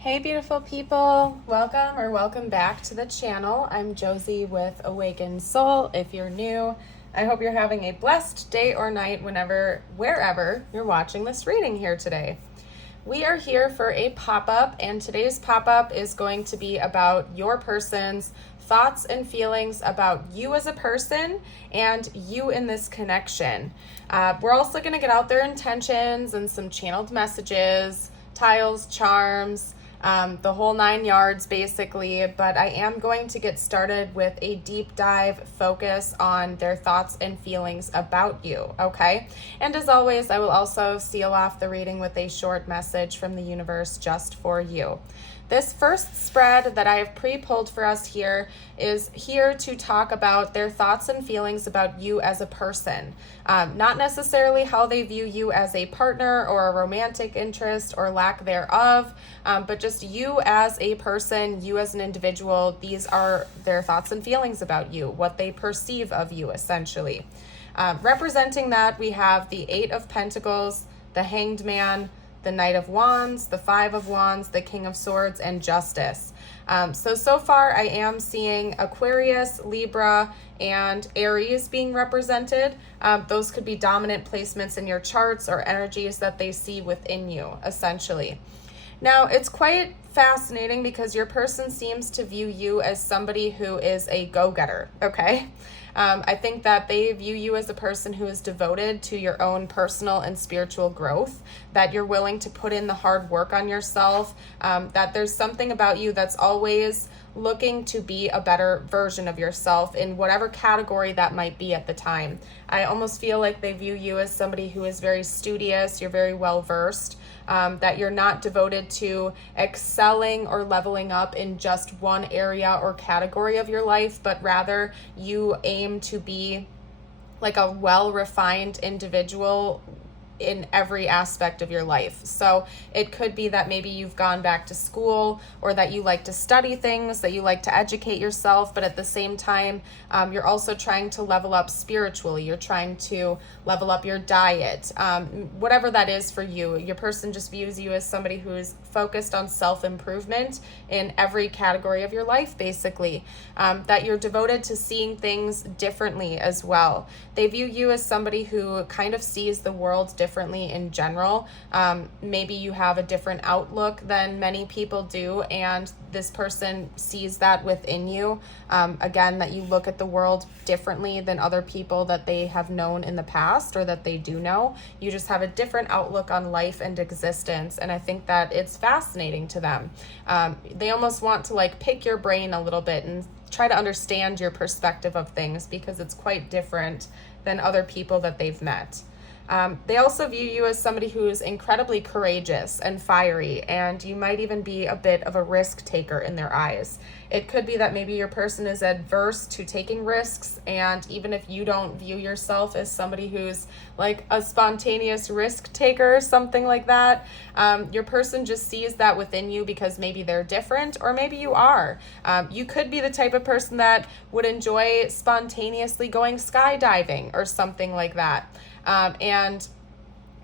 Hey beautiful people, welcome back to the channel. I'm Josie with Awakened Soul. If you're new, I hope you're having a blessed day or night wherever you're watching this reading here today. We are here for a pop-up, and today's pop-up is going to be about your person's thoughts and feelings about you as a person and you in this connection. We're also going to get out their intentions and some channeled messages, tiles, charms, the whole 9 yards basically, but I am going to get started with a deep dive focus on their thoughts and feelings about you, okay? And as always, I will also seal off the reading with a short message from the universe just for you. This first spread that I have pre-pulled for us here is here to talk about their thoughts and feelings about you as a person. Not necessarily how they view you as a partner or a romantic interest or lack thereof, but just you as a person, you as an individual. These are their thoughts and feelings about you, what they perceive of you essentially. Representing that, we have the Eight of Pentacles, the Hanged Man, the Knight of Wands, the Five of Wands, the King of Swords, and Justice. So far I am seeing Aquarius, Libra, and Aries being represented. Those could be dominant placements in your charts or energies that they see within you, essentially. Now, it's quite fascinating because your person seems to view you as somebody who is a go-getter, okay? I think that they view you as a person who is devoted to your own personal and spiritual growth, that you're willing to put in the hard work on yourself, that there's something about you that's always looking to be a better version of yourself in whatever category that might be at the time. I almost feel like they view you as somebody who is very studious, you're very well versed, that you're not devoted to excelling or leveling up in just one area or category of your life, but rather you aim to be like a well-refined individual in every aspect of your life. So it could be that maybe you've gone back to school, or that you like to study things, that you like to educate yourself, but at the same time, you're also trying to level up spiritually. You're trying to level up your diet, whatever that is for you. Your person just views you as somebody who is focused on self-improvement in every category of your life, basically, that you're devoted to seeing things differently as well. They view you as somebody who kind of sees the world differently in general. Maybe you have a different outlook than many people do, and this person sees that within you. Again, that you look at the world differently than other people that they have known in the past or that they do know. You just have a different outlook on life and existence, and I think that it's fascinating to them. They almost want to like pick your brain a little bit and try to understand your perspective of things, because it's quite different than other people that they've met. They also view you as somebody who is incredibly courageous and fiery, and you might even be a bit of a risk taker in their eyes. It could be that maybe your person is adverse to taking risks, and even if you don't view yourself as somebody who's like a spontaneous risk taker or something like that, your person just sees that within you because maybe they're different, or maybe you are. You could be the type of person that would enjoy spontaneously going skydiving or something like that. And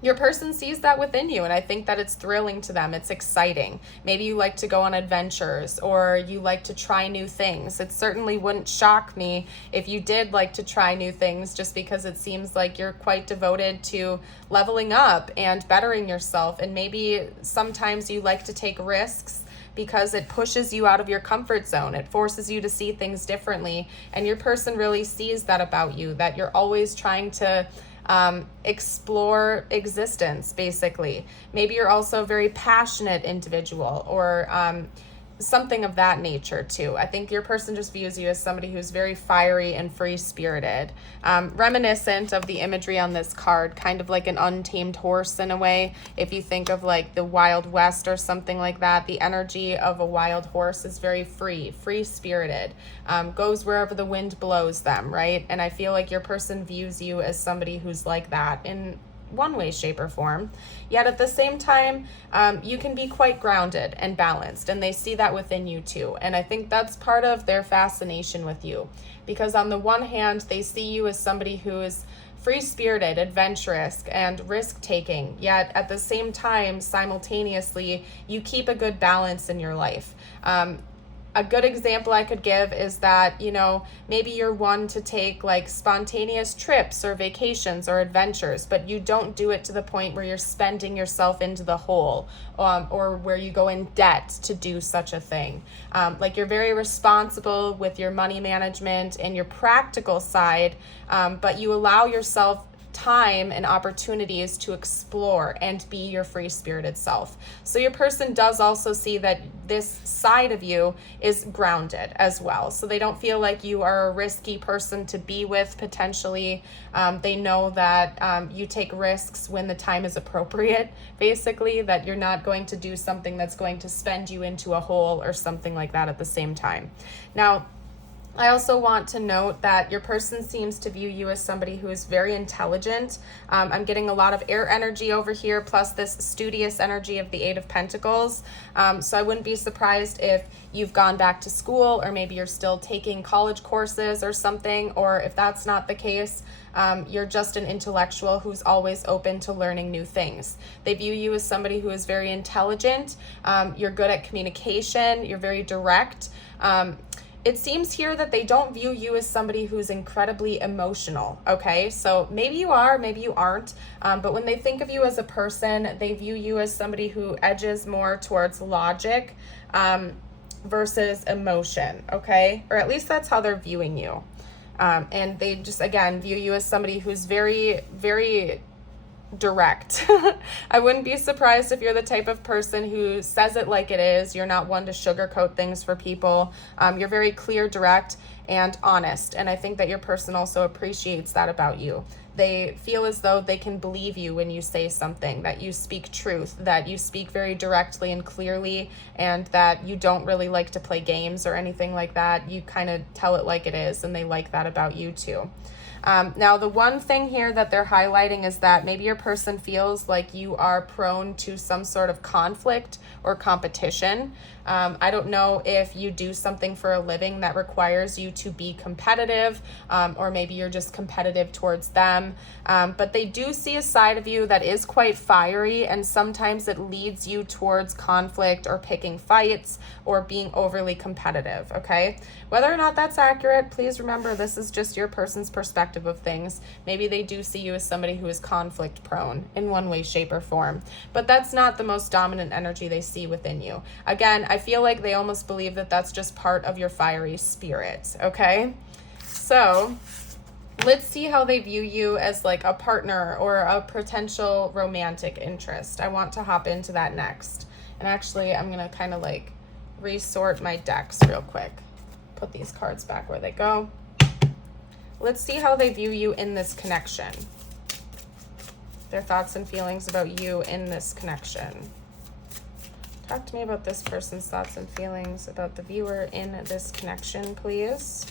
your person sees that within you, and I think that it's thrilling to them. It's exciting. Maybe you like to go on adventures, or you like to try new things. It certainly wouldn't shock me if you did like to try new things, just because it seems like you're quite devoted to leveling up and bettering yourself. And maybe sometimes you like to take risks because it pushes you out of your comfort zone. It forces you to see things differently, and your person really sees that about you, that you're always trying to explore existence, basically. Maybe you're also a very passionate individual, or something of that nature too. I think your person just views you as somebody who's very fiery and free-spirited, reminiscent of the imagery on this card, kind of like an untamed horse in a way. If you think of like the Wild West or something like that, the energy of a wild horse is very free-spirited, goes wherever the wind blows them, right? And I feel like your person views you as somebody who's like that in one way, shape, or form. Yet at the same time, you can be quite grounded and balanced, and they see that within you too. And I think that's part of their fascination with you, because on the one hand, they see you as somebody who is free-spirited, adventurous, and risk-taking, yet at the same time, simultaneously, you keep a good balance in your life. A good example I could give is that, you know, maybe you're one to take like spontaneous trips or vacations or adventures, but you don't do it to the point where you're spending yourself into the hole, or where you go in debt to do such a thing. Like you're very responsible with your money management and your practical side, but you allow yourself time and opportunities to explore and be your free-spirited self. So your person does also see that this side of you is grounded as well. So they don't feel like you are a risky person to be with potentially. They know that you take risks when the time is appropriate, basically, that you're not going to do something that's going to spend you into a hole or something like that at the same time. Now, I also want to note that your person seems to view you as somebody who is very intelligent. I'm getting a lot of air energy over here, plus this studious energy of the Eight of Pentacles. So I wouldn't be surprised if you've gone back to school, or maybe you're still taking college courses or something, or if that's not the case, you're just an intellectual who's always open to learning new things. They view you as somebody who is very intelligent. You're good at communication. You're very direct. It seems here that they don't view you as somebody who's incredibly emotional, okay? So maybe you are, maybe you aren't, but when they think of you as a person, they view you as somebody who edges more towards logic versus emotion, okay? Or at least that's how they're viewing you. And they just, again, view you as somebody who's very, very direct. I wouldn't be surprised if you're the type of person who says it like it is. You're not one to sugarcoat things for people. You're very clear, direct, and honest. And I think that your person also appreciates that about you. They feel as though they can believe you when you say something, that you speak truth, that you speak very directly and clearly, and that you don't really like to play games or anything like that. You kind of tell it like it is, and they like that about you too. Now, the one thing here that they're highlighting is that maybe your person feels like you are prone to some sort of conflict or competition. I don't know if you do something for a living that requires you to be competitive, or maybe you're just competitive towards them. But they do see a side of you that is quite fiery, and sometimes it leads you towards conflict or picking fights or being overly competitive, okay? Whether or not that's accurate, please remember this is just your person's perspective of things. Maybe they do see you as somebody who is conflict prone in one way, shape, or form, but that's not the most dominant energy they see within you. Again, I feel like they almost believe that that's just part of your fiery spirit, okay? So let's see how they view you as like a partner or a potential romantic interest. I want to hop into that next. And actually, I'm going to kind of like resort my decks real quick. Put these cards back where they go. Let's see how they view you in this connection. Their thoughts and feelings about you in this connection. Talk to me about this person's thoughts and feelings about the viewer in this connection, please.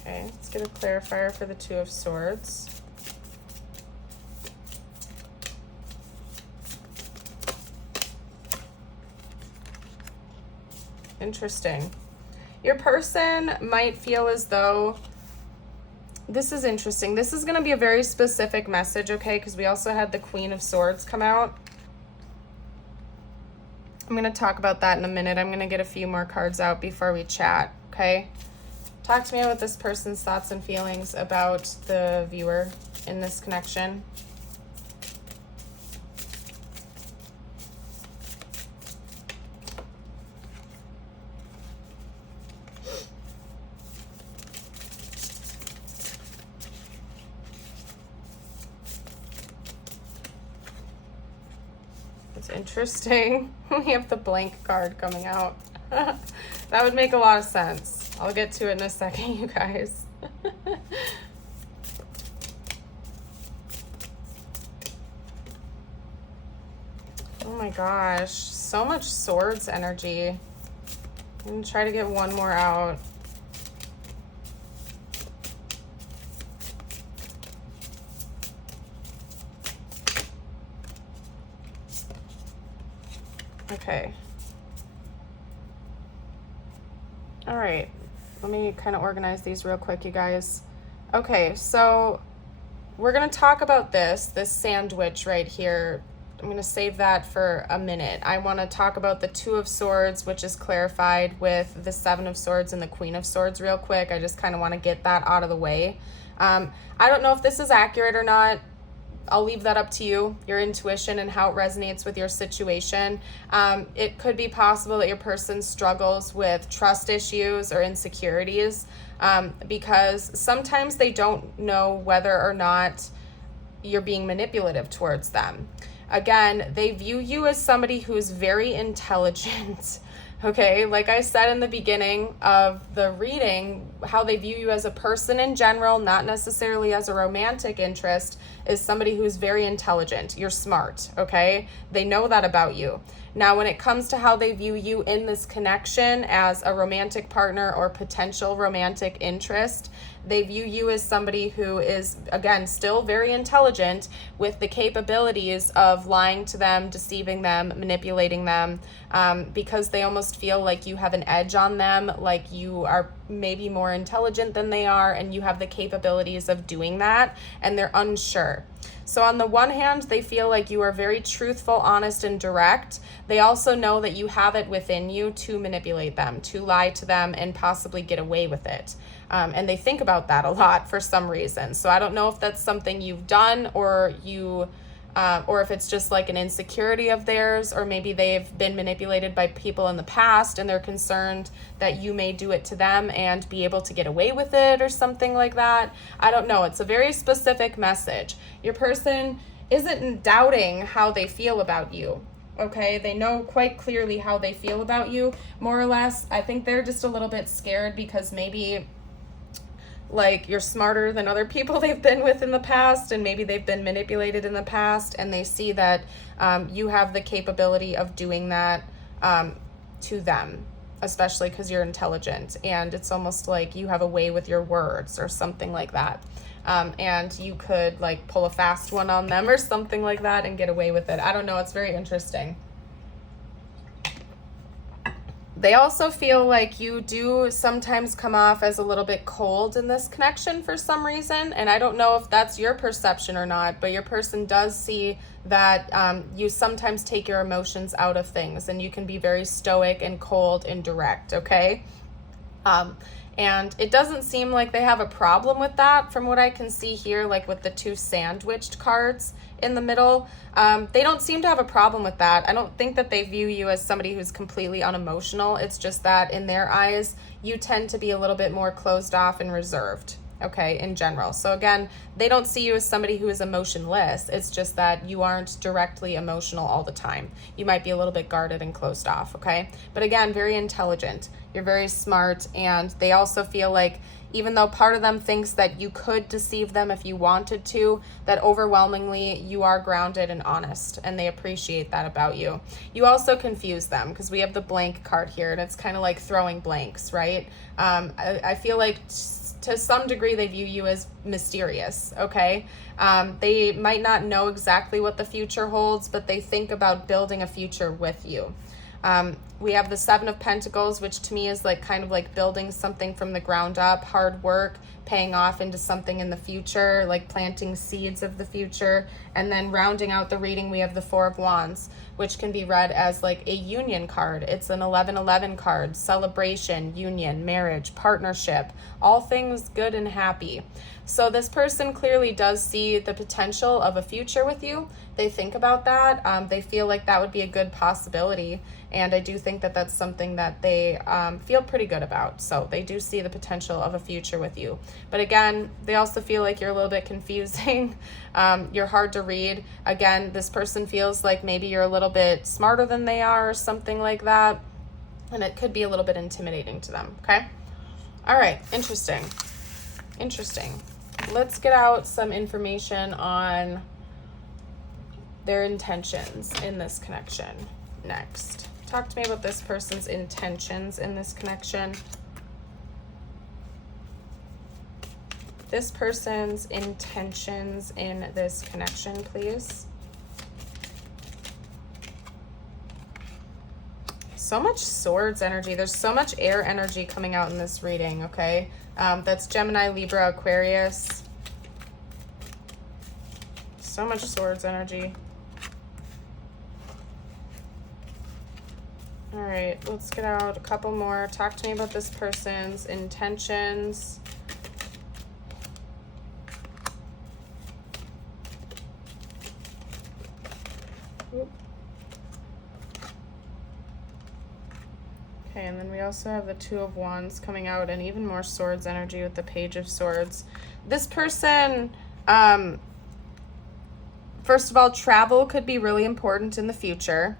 Okay, let's get a clarifier for the Two of Swords. Interesting. Your person might feel as though, this is interesting. This is going to be a very specific message, okay? Because we also had the Queen of Swords come out. I'm going to talk about that in a minute. I'm going to get a few more cards out before we chat, okay? Talk to me about this person's thoughts and feelings about the viewer in this connection. It's interesting. We have the blank card coming out. That would make a lot of sense. I'll get to it in a second, you guys. Oh my gosh, so much swords energy. I'm gonna try to get one more out. Okay. All right. Let me kind of organize these real quick, you guys. Okay, so we're going to talk about this sandwich right here. I'm going to save that for a minute. I want to talk about the Two of Swords, which is clarified with the Seven of Swords and the Queen of Swords real quick. I just kind of want to get that out of the way. I don't know if this is accurate or not. I'll leave that up to you, your intuition and how it resonates with your situation. It could be possible that your person struggles with trust issues or insecurities, because sometimes they don't know whether or not you're being manipulative towards them. Again, they view you as somebody who's very intelligent. Okay, like I said in the beginning of the reading, how they view you as a person in general, not necessarily as a romantic interest, is somebody who's very intelligent. You're smart, okay? They know that about you. Now, when it comes to how they view you in this connection as a romantic partner or potential romantic interest, they view you as somebody who is, again, still very intelligent with the capabilities of lying to them, deceiving them, manipulating them, because they almost feel like you have an edge on them, like you are maybe more intelligent than they are, and you have the capabilities of doing that, and they're unsure. So on the one hand, they feel like you are very truthful, honest, and direct. They also know that you have it within you to manipulate them, to lie to them, and possibly get away with it. And they think about that a lot for some reason. So I don't know if that's something you've done, or if it's just like an insecurity of theirs, or maybe they've been manipulated by people in the past and they're concerned that you may do it to them and be able to get away with it or something like that. I don't know. It's a very specific message. Your person isn't doubting how they feel about you. Okay, they know quite clearly how they feel about you, more or less. I think they're just a little bit scared because maybe like you're smarter than other people they've been with in the past, and maybe they've been manipulated in the past, and they see that you have the capability of doing that to them, especially because you're intelligent, and it's almost like you have a way with your words or something like that. And you could like pull a fast one on them or something like that and get away with it. I don't know. It's very interesting. They also feel like you do sometimes come off as a little bit cold in this connection for some reason. And I don't know if that's your perception or not, but your person does see that you sometimes take your emotions out of things, and you can be very stoic and cold and direct, okay? And it doesn't seem like they have a problem with that from what I can see here, like with the two sandwiched cards in the middle. They don't seem to have a problem with that. I don't think that they view you as somebody who's completely unemotional. It's just that in their eyes, you tend to be a little bit more closed off and reserved, okay, in general. So again, they don't see you as somebody who is emotionless. It's just that you aren't directly emotional all the time. You might be a little bit guarded and closed off, okay? But again, very intelligent. You're very smart, and they also feel like even though part of them thinks that you could deceive them if you wanted to, that overwhelmingly you are grounded and honest, and they appreciate that about you. You also confuse them because we have the blank card here, and it's kind of like throwing blanks, right? I feel like to some degree they view you as mysterious, okay? They might not know exactly what the future holds, but they think about building a future with you. We have the Seven of Pentacles, which to me is like kind of like building something from the ground up, hard work, paying off into something in the future, like planting seeds of the future. And then rounding out the reading, we have the Four of Wands, which can be read as like a union card. It's an 11-11 card, celebration, union, marriage, partnership, all things good and happy. So this person clearly does see the potential of a future with you. They think about that. They feel like that would be a good possibility. And I do think that that's something that they feel pretty good about. So they do see the potential of a future with you. But again, they also feel like you're a little bit confusing. You're hard to read. Again, this person feels like maybe you're a little bit smarter than they are or something like that. And it could be a little bit intimidating to them, okay? All right, interesting. Let's get out some information on their intentions in this connection next. Talk to me about this person's intentions in this connection. This person's intentions in this connection, please. so much swords energy. There's so much air energy coming out in this reading, okay? That's Gemini, Libra, Aquarius. So much swords energy. All right, let's get out a couple more. Talk to me about this person's intentions. Okay, and then we also have the Two of Wands coming out, and even more swords energy with the Page of Swords. This person, first of all, travel could be really important in the future.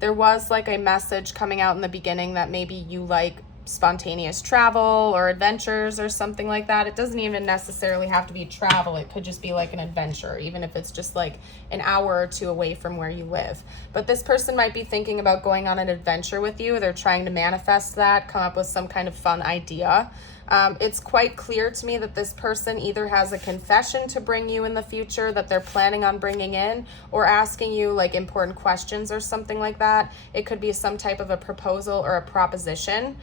There was like a message coming out in the beginning that maybe you like spontaneous travel or adventures or something like that. It doesn't even necessarily have to be travel. It could just be like an adventure, even if it's just like an hour or two away from where you live. But this person might be thinking about going on an adventure with you. They're trying to manifest that, come up with some kind of fun idea. It's quite clear to me that this person either has a confession to bring you in the future that they're planning on bringing in, or asking you like important questions or something like that. It could be some type of a proposal or a proposition.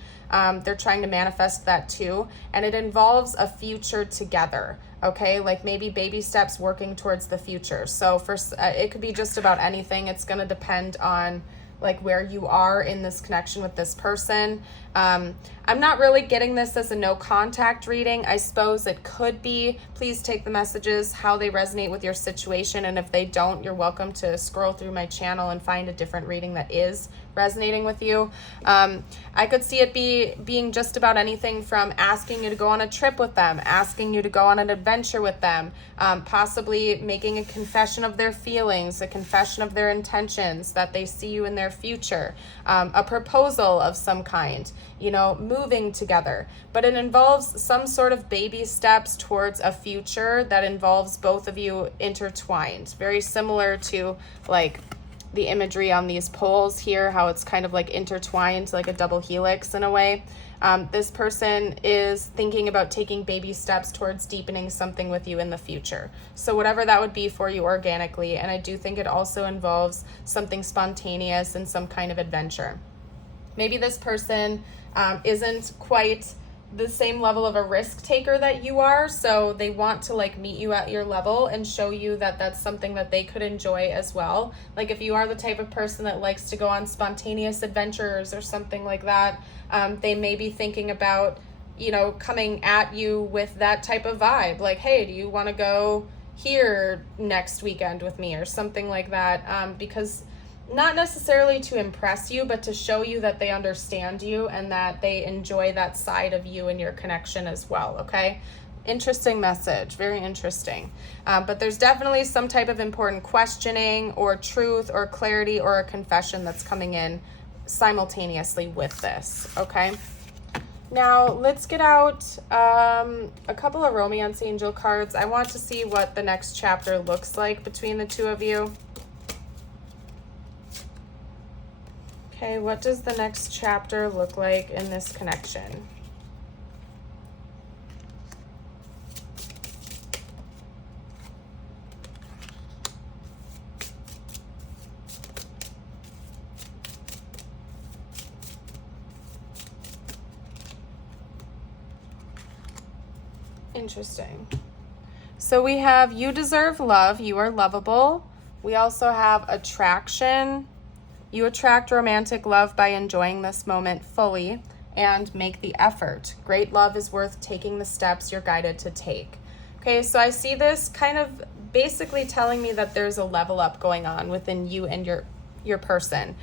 They're trying to manifest that too. And it involves a future together. Okay, like maybe baby steps working towards the future. So it could be just about anything. It's going to depend on like where you are in this connection with this person. I'm not really getting this as a no contact reading. I suppose it could be. Please take the messages how they resonate with your situation, and if they don't, you're welcome to scroll through my channel and find a different reading that is resonating with you. I could see it being just about anything from asking you to go on a trip with them, asking you to go on an adventure with them, possibly making a confession of their feelings, a confession of their intentions, that they see you in their future, a proposal of some kind, you know, moving together. But it involves some sort of baby steps towards a future that involves both of you intertwined. Very similar to like the imagery on these poles here, how it's kind of like intertwined, like a double helix in a way. This person is thinking about taking baby steps towards deepening something with you in the future. So whatever that would be for you organically. And I do think it also involves something spontaneous and some kind of adventure. Maybe this person isn't quite the same level of a risk taker that you are, so they want to like meet you at your level and show you that that's something that they could enjoy as well. Like if you are the type of person that likes to go on spontaneous adventures or something like that, they may be thinking about, you know, coming at you with that type of vibe, like, hey, do you want to go here next weekend with me or something like that, because not necessarily to impress you, but to show you that they understand you and that they enjoy that side of you and your connection as well, okay? Interesting message, very interesting. But there's definitely some type of important questioning or truth or clarity or a confession that's coming in simultaneously with this, okay? Now, let's get out a couple of romance angel cards. I want to see what the next chapter looks like between the two of you. Okay, what does the next chapter look like in this connection? Interesting. So we have you deserve love, you are lovable. We also have attraction. You attract romantic love by enjoying this moment fully and make the effort. Great love is worth taking the steps you're guided to take. Okay, so I see this kind of basically telling me that there's a level up going on within you and your person.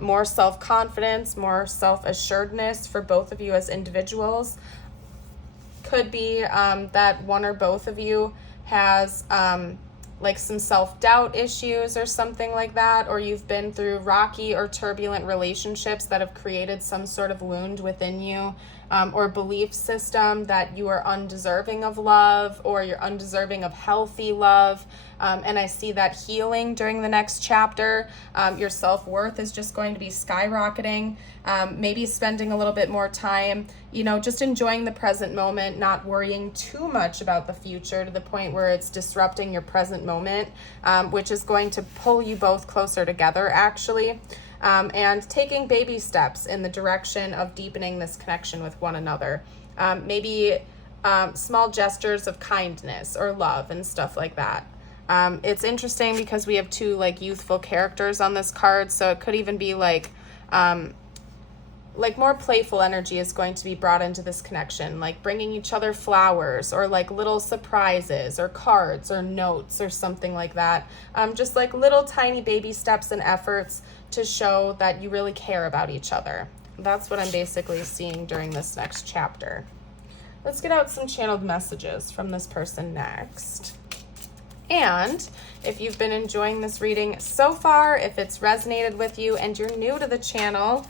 More self-confidence, more self-assuredness for both of you as individuals. Could be that one or both of you has like some self-doubt issues or something like that, or you've been through rocky or turbulent relationships that have created some sort of wound within you, or belief system that you are undeserving of love or you're undeserving of healthy love. And I see that healing during the next chapter. Your self-worth is just going to be skyrocketing. Maybe spending a little bit more time, you know, just enjoying the present moment, not worrying too much about the future to the point where it's disrupting your present moment, which is going to pull you both closer together, actually. and taking baby steps in the direction of deepening this connection with one another. Maybe small gestures of kindness or love and stuff like that. It's interesting because we have two like youthful characters on this card, so it could even be like more playful energy is going to be brought into this connection, like bringing each other flowers or like little surprises or cards or notes or something like that. Just like little tiny baby steps and efforts to show that you really care about each other. That's what I'm basically seeing during this next chapter. Let's get out some channeled messages from this person next. And if you've been enjoying this reading so far, if it's resonated with you and you're new to the channel,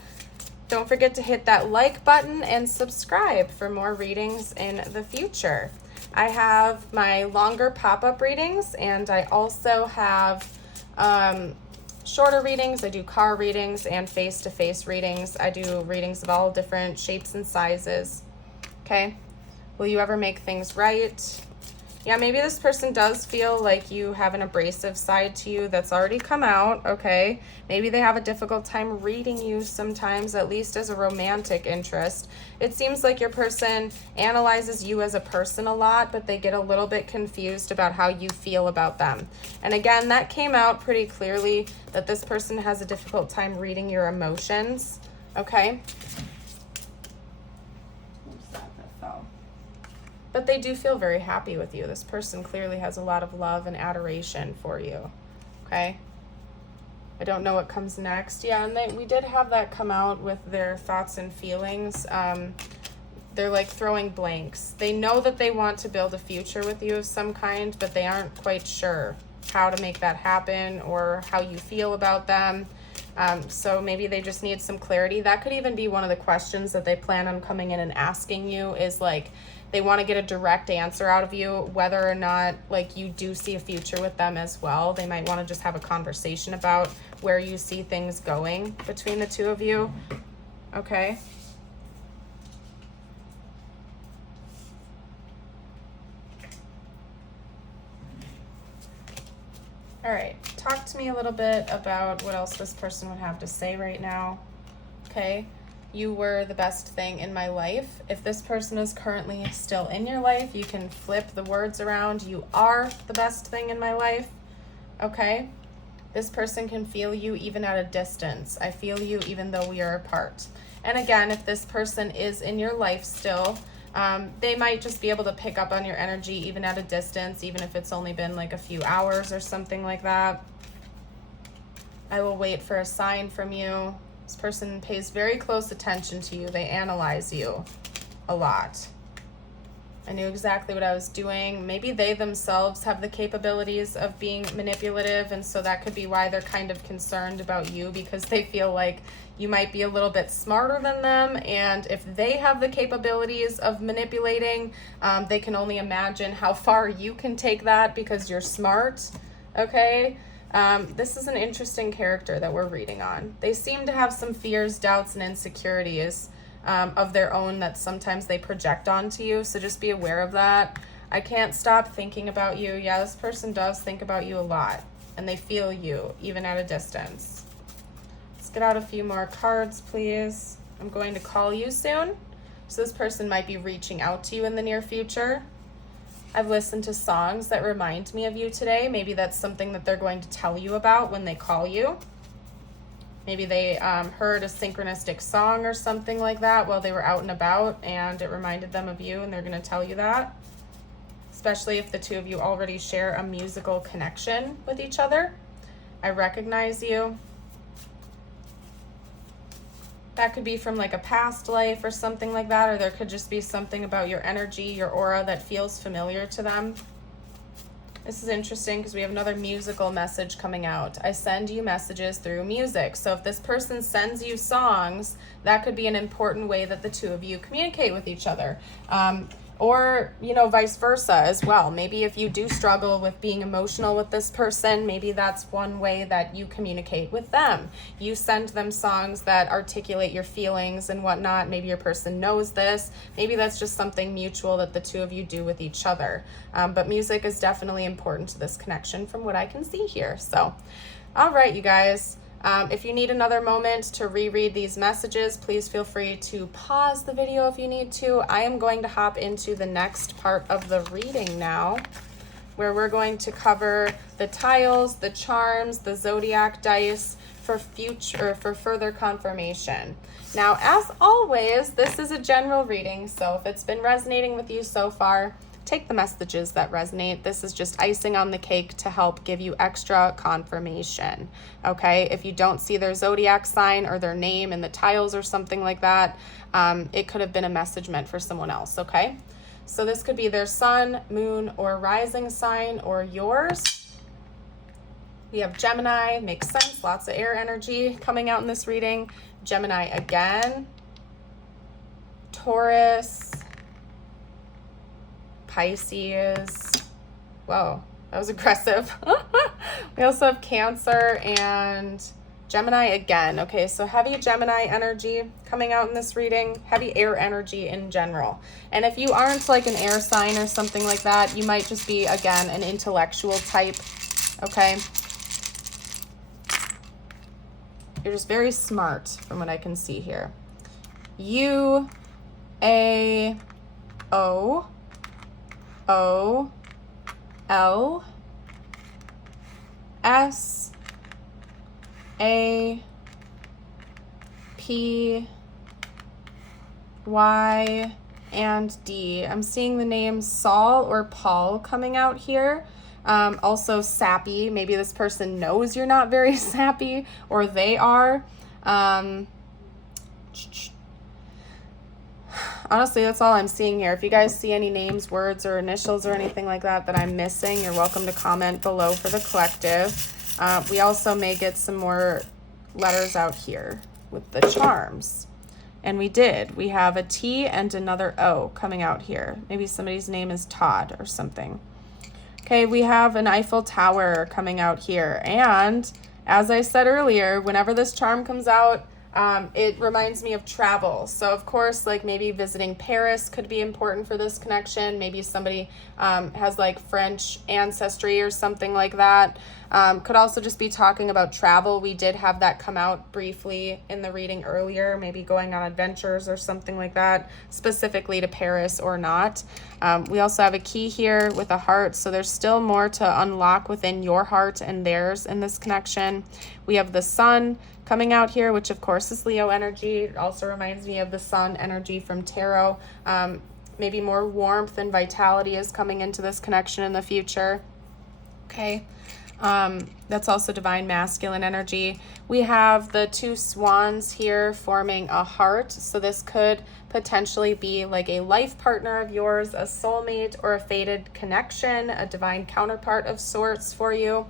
don't forget to hit that like button and subscribe for more readings in the future. I have my longer pop-up readings, and I also have shorter readings. I do car readings and face-to-face readings. I do readings of all different shapes and sizes. Okay? Will you ever make things right? Yeah, maybe this person does feel like you have an abrasive side to you that's already come out, okay? Maybe they have a difficult time reading you sometimes, at least as a romantic interest. It seems like your person analyzes you as a person a lot, but they get a little bit confused about how you feel about them. And again, that came out pretty clearly that this person has a difficult time reading your emotions, okay? But they do feel very happy with you. This person clearly has a lot of love and adoration for you, okay? I don't know what comes next. Yeah, and we did have that come out with their thoughts and feelings. They're like throwing blanks. They know that they want to build a future with you of some kind, but they aren't quite sure how to make that happen or how you feel about them. So maybe they just need some clarity. That could even be one of the questions that they plan on coming in and asking you, is like, they want to get a direct answer out of you, whether or not like you do see a future with them as well. They might want to just have a conversation about where you see things going between the two of you. Okay. All right. Talk to me a little bit about what else this person would have to say right now. Okay. You were the best thing in my life. If this person is currently still in your life, you can flip the words around. You are the best thing in my life. Okay? This person can feel you even at a distance. I feel you even though we are apart. And again, if this person is in your life still, they might just be able to pick up on your energy even at a distance, even if it's only been like a few hours or something like that. I will wait for a sign from you. This person pays very close attention to you. They analyze you a lot. I knew exactly what I was doing. Maybe they themselves have the capabilities of being manipulative, and so that could be why they're kind of concerned about you, because they feel like you might be a little bit smarter than them, and if they have the capabilities of manipulating, they can only imagine how far you can take that because you're smart, okay? This is an interesting character that we're reading on. They seem to have some fears, doubts, and insecurities of their own that sometimes they project onto you, so just be aware of that. I can't stop thinking about you. Yeah, this person does think about you a lot, and they feel you, even at a distance. Let's get out a few more cards, please. I'm going to call you soon, so this person might be reaching out to you in the near future. I've listened to songs that remind me of you today. Maybe that's something that they're going to tell you about when they call you. Maybe they heard a synchronistic song or something like that while they were out and about, and it reminded them of you, and they're going to tell you that. Especially if the two of you already share a musical connection with each other. I recognize you. That could be from like a past life or something like that, or there could just be something about your energy, your aura that feels familiar to them. This is interesting because we have another musical message coming out. I send you messages through music. So if this person sends you songs, that could be an important way that the two of you communicate with each other. Or, you know, vice versa as well. Maybe if you do struggle with being emotional with this person, maybe that's one way that you communicate with them. You send them songs that articulate your feelings and whatnot. Maybe your person knows this. Maybe that's just something mutual that the two of you do with each other. But music is definitely important to this connection from what I can see here. So, all right, you guys. If you need another moment to reread these messages, please feel free to pause the video if you need to. I am going to hop into the next part of the reading now, where we're going to cover the tiles, the charms, the Zodiac dice for further confirmation. Now, as always, this is a general reading, so if it's been resonating with you so far, take the messages that resonate. This is just icing on the cake to help give you extra confirmation, okay? If you don't see their zodiac sign or their name in the tiles or something like that, it could have been a message meant for someone else, okay? So this could be their sun, moon, or rising sign, or yours. We have Gemini, makes sense, lots of air energy coming out in this reading. Gemini again, Taurus, Pisces. Whoa, that was aggressive. We also have Cancer and Gemini again. Okay, so heavy Gemini energy coming out in this reading, heavy air energy in general. And if you aren't like an air sign or something like that, you might just be, again, an intellectual type, okay? You're just very smart from what I can see here. U, A, O, O, L, S, A, P, Y, and D. I'm seeing the names Saul or Paul coming out here. Also sappy. Maybe this person knows you're not very sappy, or they are. Honestly, that's all I'm seeing here. If you guys see any names, words, or initials or anything like that that I'm missing, you're welcome to comment below for the collective. We also may get some more letters out here with the charms. And we did. We have a T and another O coming out here. Maybe somebody's name is Todd or something. Okay, we have an Eiffel Tower coming out here. And as I said earlier, whenever this charm comes out, it reminds me of travel. So of course, like maybe visiting Paris could be important for this connection. Maybe somebody has like French ancestry or something like that. Could also just be talking about travel. We did have that come out briefly in the reading earlier, maybe going on adventures or something like that, specifically to Paris or not. We also have a key here with a heart, so there's still more to unlock within your heart and theirs in this connection. We have the sun coming out here, which of course is Leo energy. It also reminds me of the sun energy from tarot. Maybe more warmth and vitality is coming into this connection in the future. Okay. That's also divine masculine energy. We have the two swans here forming a heart. So this could potentially be like a life partner of yours, a soulmate, or a fated connection, a divine counterpart of sorts for you.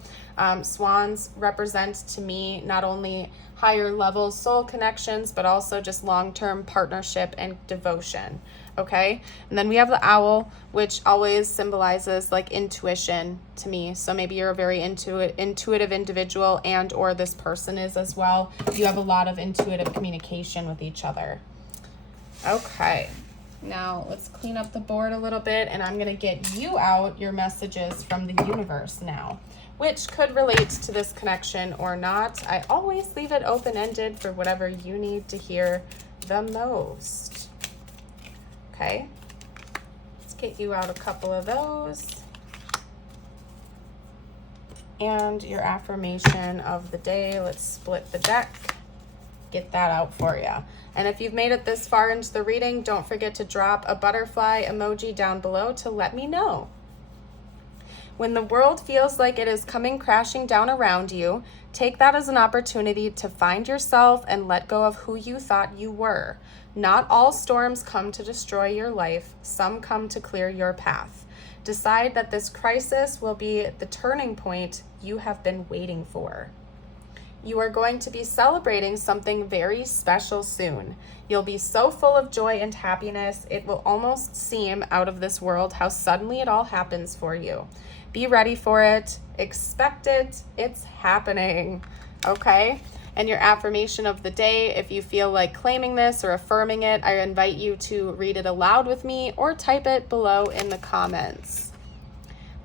Swans represent to me not only higher level soul connections, but also just long-term partnership and devotion. Okay, and then we have the owl, which always symbolizes like intuition to me. So maybe you're a very intuitive individual, and or this person is as well. You have a lot of intuitive communication with each other. Okay, now let's clean up the board a little bit, and I'm gonna get you out your messages from the universe now, which could relate to this connection or not. I always leave it open-ended for whatever you need to hear the most. Okay, let's get you out a couple of those. And your affirmation of the day, let's split the deck, get that out for you. And if you've made it this far into the reading, don't forget to drop a butterfly emoji down below to let me know. When the world feels like it is coming crashing down around you, take that as an opportunity to find yourself and let go of who you thought you were. Not all storms come to destroy your life. Some come to clear your path. Decide that this crisis will be the turning point you have been waiting for. You are going to be celebrating something very special soon. You'll be so full of joy and happiness, it will almost seem out of this world how suddenly it all happens for you. Be ready for it. Expect it. It's happening. Okay? And your affirmation of the day, if you feel like claiming this or affirming it, I invite you to read it aloud with me or type it below in the comments.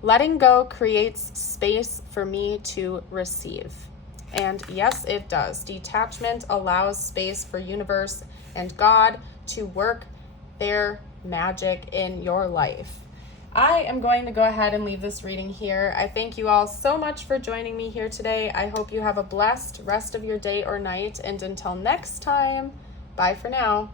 Letting go creates space for me to receive. And yes, it does. Detachment allows space for universe and God to work their magic in your life. I am going to go ahead and leave this reading here. I thank you all so much for joining me here today. I hope you have a blessed rest of your day or night. And until next time, bye for now.